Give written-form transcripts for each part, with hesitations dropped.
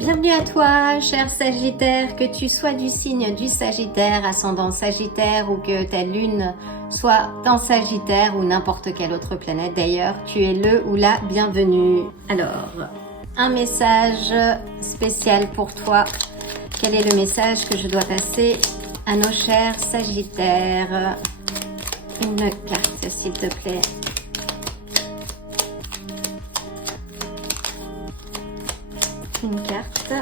Bienvenue à toi, cher Sagittaire, que tu sois du signe du Sagittaire, ascendant Sagittaire ou que ta lune soit dans Sagittaire ou n'importe quelle autre planète d'ailleurs, tu es le ou la bienvenue. Alors, un message spécial pour toi. Quel est le message que je dois passer à nos chers Sagittaires? Une carte, s'il te plaît. Une carte.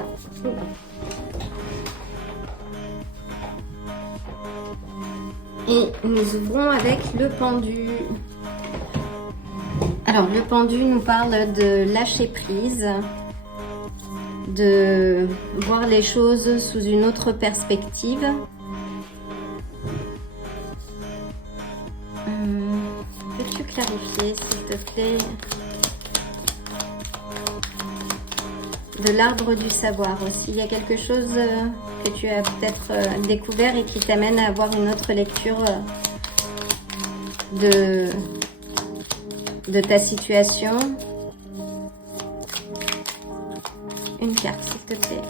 Et nous ouvrons avec le pendu. Alors, le pendu nous parle de lâcher prise, de voir les choses sous une autre perspective. Peux-tu clarifier, s'il te plaît? De l'arbre du savoir aussi. Il y a quelque chose que tu as peut-être découvert et qui t'amène à avoir une autre lecture de ta situation. Une carte, s'il te plaît.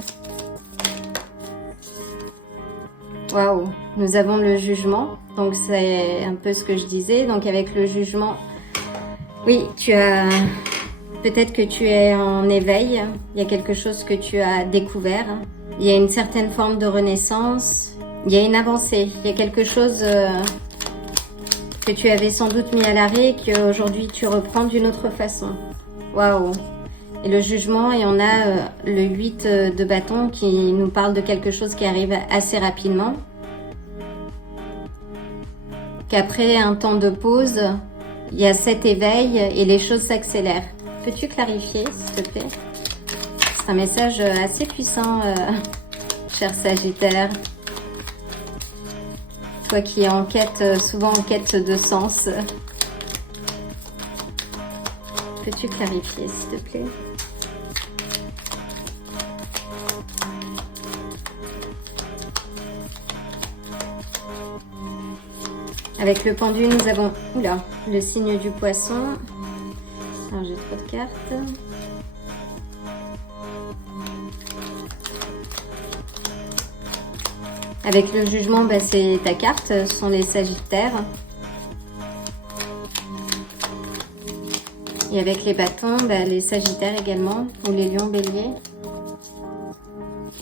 Waouh, nous avons le jugement. Donc c'est un peu ce que je disais. Donc avec le jugement, oui, tu as... Peut-être que tu es en éveil, il y a quelque chose que tu as découvert, il y a une certaine forme de renaissance, il y a une avancée, il y a quelque chose que tu avais sans doute mis à l'arrêt et qu'aujourd'hui tu reprends d'une autre façon. Waouh! Et le jugement, et on a le 8 de bâton qui nous parle de quelque chose qui arrive assez rapidement. Qu'après un temps de pause, il y a cet éveil et les choses s'accélèrent. Peux-tu clarifier, s'il te plaît? C'est un message assez puissant, cher Sagittaire. Toi qui es en quête, souvent en quête de sens. Peux-tu clarifier, s'il te plaît? Avec le pendu, nous avons le signe du poisson. Alors, j'ai trop de cartes. Avec le jugement, c'est ta carte, ce sont les Sagittaires. Et avec les bâtons, les Sagittaires également, ou les lions béliers.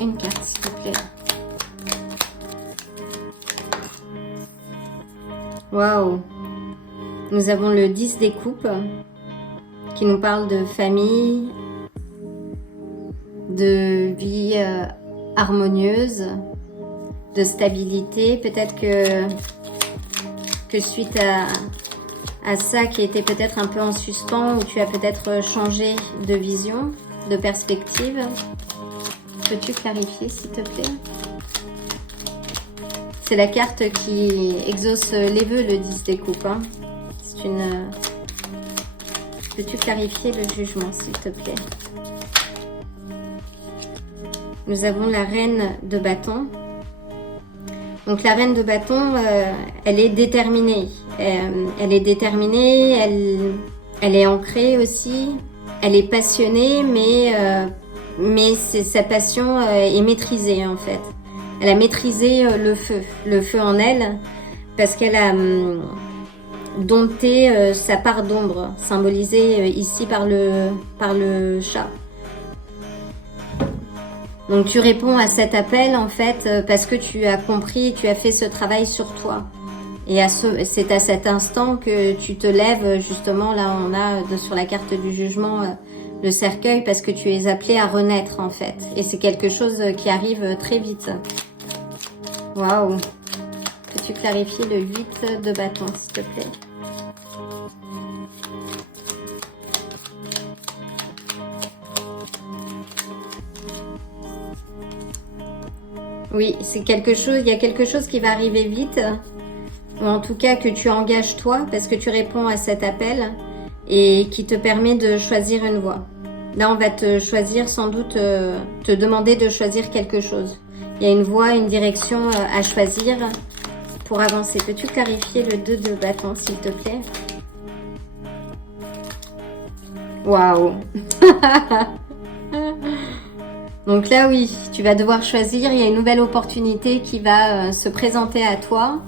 Une carte, s'il te plaît. Waouh! Nous avons le 10 des coupes, qui nous parle de famille, de vie harmonieuse, de stabilité. Peut-être que suite à ça qui était peut-être un peu en suspens, ou tu as peut-être changé de vision, de perspective. Peux-tu clarifier, s'il te plaît? C'est la carte qui exauce les vœux, le 10 des coupes. Hein. C'est une... Peux-tu clarifier le jugement, s'il te plaît? Nous avons la reine de bâton. Donc la reine de bâton, elle est déterminée. Elle est déterminée, elle est ancrée aussi. Elle est passionnée, mais sa passion est maîtrisée en fait. Elle a maîtrisé le feu en elle, parce qu'elle a... dompter sa part d'ombre, symbolisée ici par le chat. Donc tu réponds à cet appel en fait parce que tu as compris, tu as fait ce travail sur toi. Et c'est à cet instant que tu te lèves, justement, là on a sur la carte du jugement le cercueil, parce que tu es appelé à renaître en fait. Et c'est quelque chose qui arrive très vite. Waouh! Peux-tu clarifier le 8 de bâton, s'il te plaît? Oui, c'est quelque chose, il y a quelque chose qui va arriver vite, ou en tout cas que tu engages toi, parce que tu réponds à cet appel et qui te permet de choisir une voie. Là, on va te choisir, sans doute, te demander de choisir quelque chose. Il y a une voie, une direction à choisir pour avancer. Peux-tu clarifier le 2 de bâton, s'il te plaît? Waouh. Donc là, oui, tu vas devoir choisir. Il y a une nouvelle opportunité qui va se présenter à toi.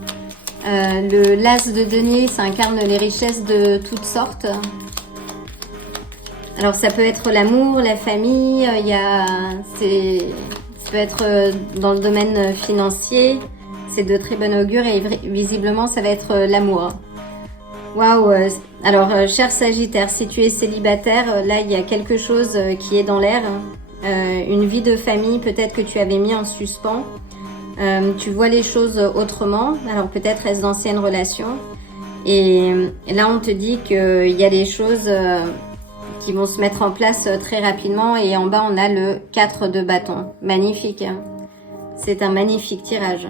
Le l'as de denier, ça incarne les richesses de toutes sortes. Alors ça peut être l'amour, la famille, ça peut être dans le domaine financier. C'est de très bon augure et visiblement ça va être l'amour. Waouh! Alors cher Sagittaire, si tu es célibataire, là il y a quelque chose qui est dans l'air. Une vie de famille peut-être que tu avais mis en suspens. Tu vois les choses autrement. Alors peut-être est-ce d'anciennes relations. Et là on te dit qu'il y a des choses qui vont se mettre en place très rapidement. Et en bas on a le 4 de bâton. Magnifique. C'est un magnifique tirage.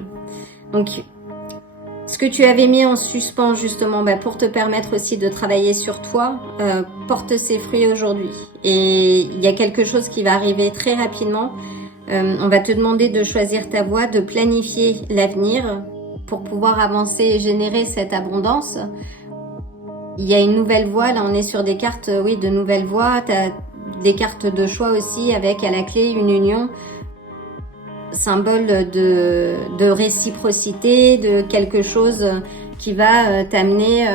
Donc ce que tu avais mis en suspens justement pour te permettre aussi de travailler sur toi porte ses fruits aujourd'hui. Et il y a quelque chose qui va arriver très rapidement. On va te demander de choisir ta voie, de planifier l'avenir pour pouvoir avancer et générer cette abondance. Il y a une nouvelle voie, là on est sur des cartes oui, de nouvelles voies. Tu as des cartes de choix aussi avec à la clé une union. Symbole de réciprocité, de quelque chose qui va t'amener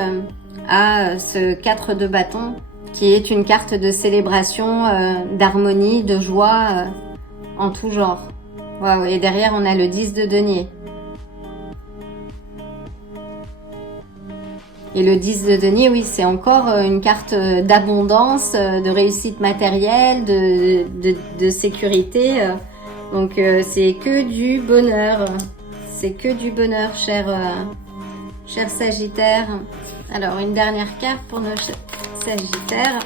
à ce 4 de bâton qui est une carte de célébration, d'harmonie, de joie en tout genre. Waouh, et derrière on a le 10 de denier. Et le 10 de denier, oui, c'est encore une carte d'abondance, de réussite matérielle, de sécurité. Donc c'est que du bonheur, c'est que du bonheur, cher Sagittaire. Alors une dernière carte pour nos Sagittaires.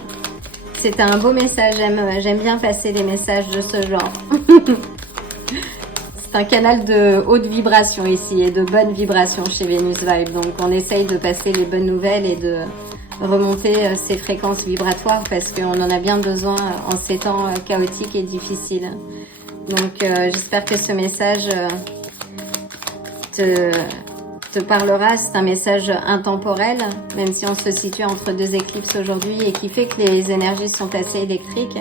C'est un beau message, j'aime bien passer les messages de ce genre. C'est un canal de haute vibration ici et de bonne vibration chez Venus Vibe. Donc on essaye de passer les bonnes nouvelles et de remonter ces fréquences vibratoires parce qu'on en a bien besoin en ces temps chaotiques et difficiles. Donc j'espère que ce message te parlera. C'est un message intemporel, même si on se situe entre deux éclipses aujourd'hui et qui fait que les énergies sont assez électriques.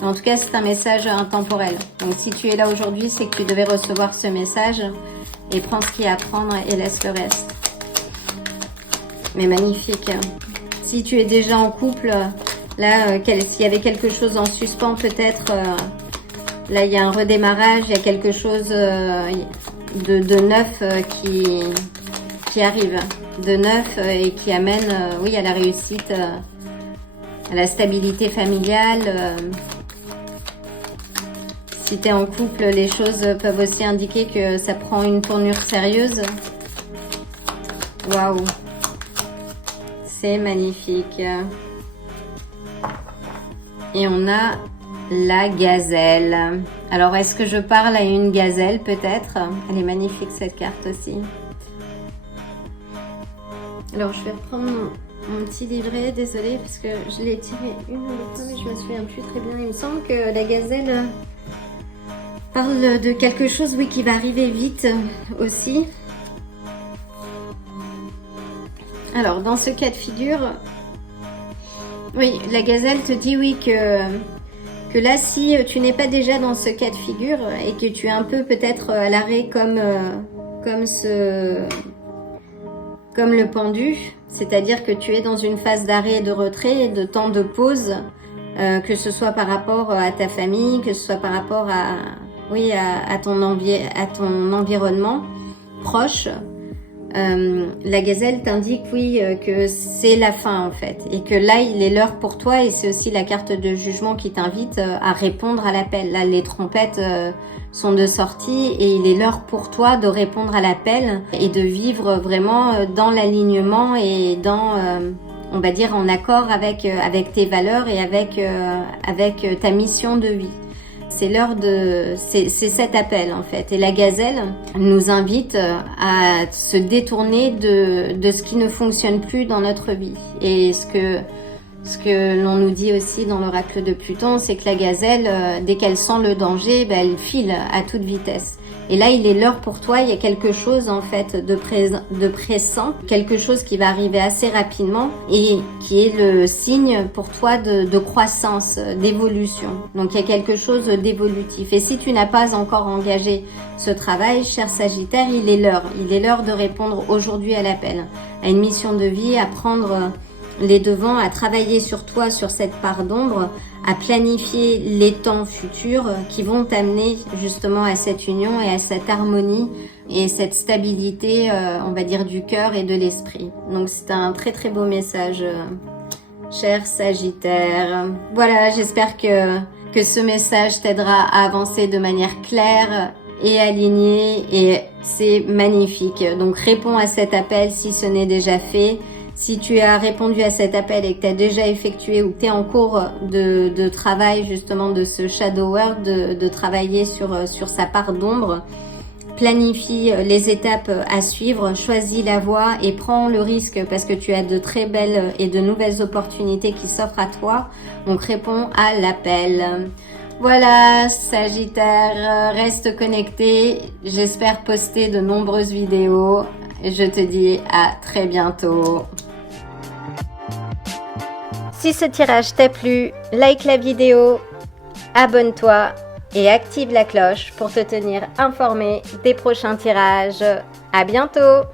Mais en tout cas, c'est un message intemporel. Donc si tu es là aujourd'hui, c'est que tu devais recevoir ce message et prends ce qu'il y a à prendre et laisse le reste. Mais magnifique. Si tu es déjà en couple, là, s'il y avait quelque chose en suspens peut-être... Là, il y a un redémarrage, il y a quelque chose de neuf qui arrive. De neuf et qui amène, oui, à la réussite, à la stabilité familiale. Si tu es en couple, les choses peuvent aussi indiquer que ça prend une tournure sérieuse. Waouh! C'est magnifique. Et on a... la gazelle. Alors, est-ce que je parle à une gazelle peut-être? Elle est magnifique cette carte aussi. Alors, je vais reprendre mon petit livret, désolée, parce que je l'ai tiré une ou deux fois, mais je me souviens plus très bien. Il me semble que la gazelle parle de quelque chose, oui, qui va arriver vite aussi. Alors, dans ce cas de figure, oui, la gazelle te dit, oui, que là, si tu n'es pas déjà dans ce cas de figure et que tu es un peu peut-être à l'arrêt comme le pendu, c'est-à-dire que tu es dans une phase d'arrêt et de retrait et de temps de pause, que ce soit par rapport à ta famille, que ce soit par rapport à ton environnement proche. La gazelle t'indique que c'est la fin en fait et que là il est l'heure pour toi et c'est aussi la carte de jugement qui t'invite à répondre à l'appel. Là les trompettes sont de sortie et il est l'heure pour toi de répondre à l'appel et de vivre vraiment dans l'alignement et dans on va dire en accord avec tes valeurs et avec ta mission de vie. C'est l'heure c'est cet appel en fait. Et la gazelle nous invite à se détourner de ce qui ne fonctionne plus dans notre vie. Et ce que l'on nous dit aussi dans l'oracle de Pluton, c'est que la gazelle, dès qu'elle sent le danger, elle file à toute vitesse. Et là, il est l'heure pour toi, il y a quelque chose en fait de pressant, quelque chose qui va arriver assez rapidement et qui est le signe pour toi de croissance, d'évolution. Donc il y a quelque chose d'évolutif. Et si tu n'as pas encore engagé ce travail, cher Sagittaire, il est l'heure. Il est l'heure de répondre aujourd'hui à l'appel, à une mission de vie, à prendre les devants, à travailler sur toi, sur cette part d'ombre, à planifier les temps futurs qui vont t'amener justement à cette union et à cette harmonie et cette stabilité, on va dire, du cœur et de l'esprit. Donc c'est un très très beau message, cher Sagittaire. Voilà, j'espère que ce message t'aidera à avancer de manière claire et alignée, et c'est magnifique. Donc réponds à cet appel si ce n'est déjà fait. Si tu as répondu à cet appel et que tu as déjà effectué ou que tu es en cours de travail justement de ce shadow work, de travailler sur sa part d'ombre, planifie les étapes à suivre, choisis la voie et prends le risque parce que tu as de très belles et de nouvelles opportunités qui s'offrent à toi. Donc réponds à l'appel. Voilà, Sagittaire, reste connecté. J'espère poster de nombreuses vidéos. Je te dis à très bientôt. Si ce tirage t'a plu, like la vidéo, abonne-toi et active la cloche pour te tenir informé des prochains tirages. À bientôt!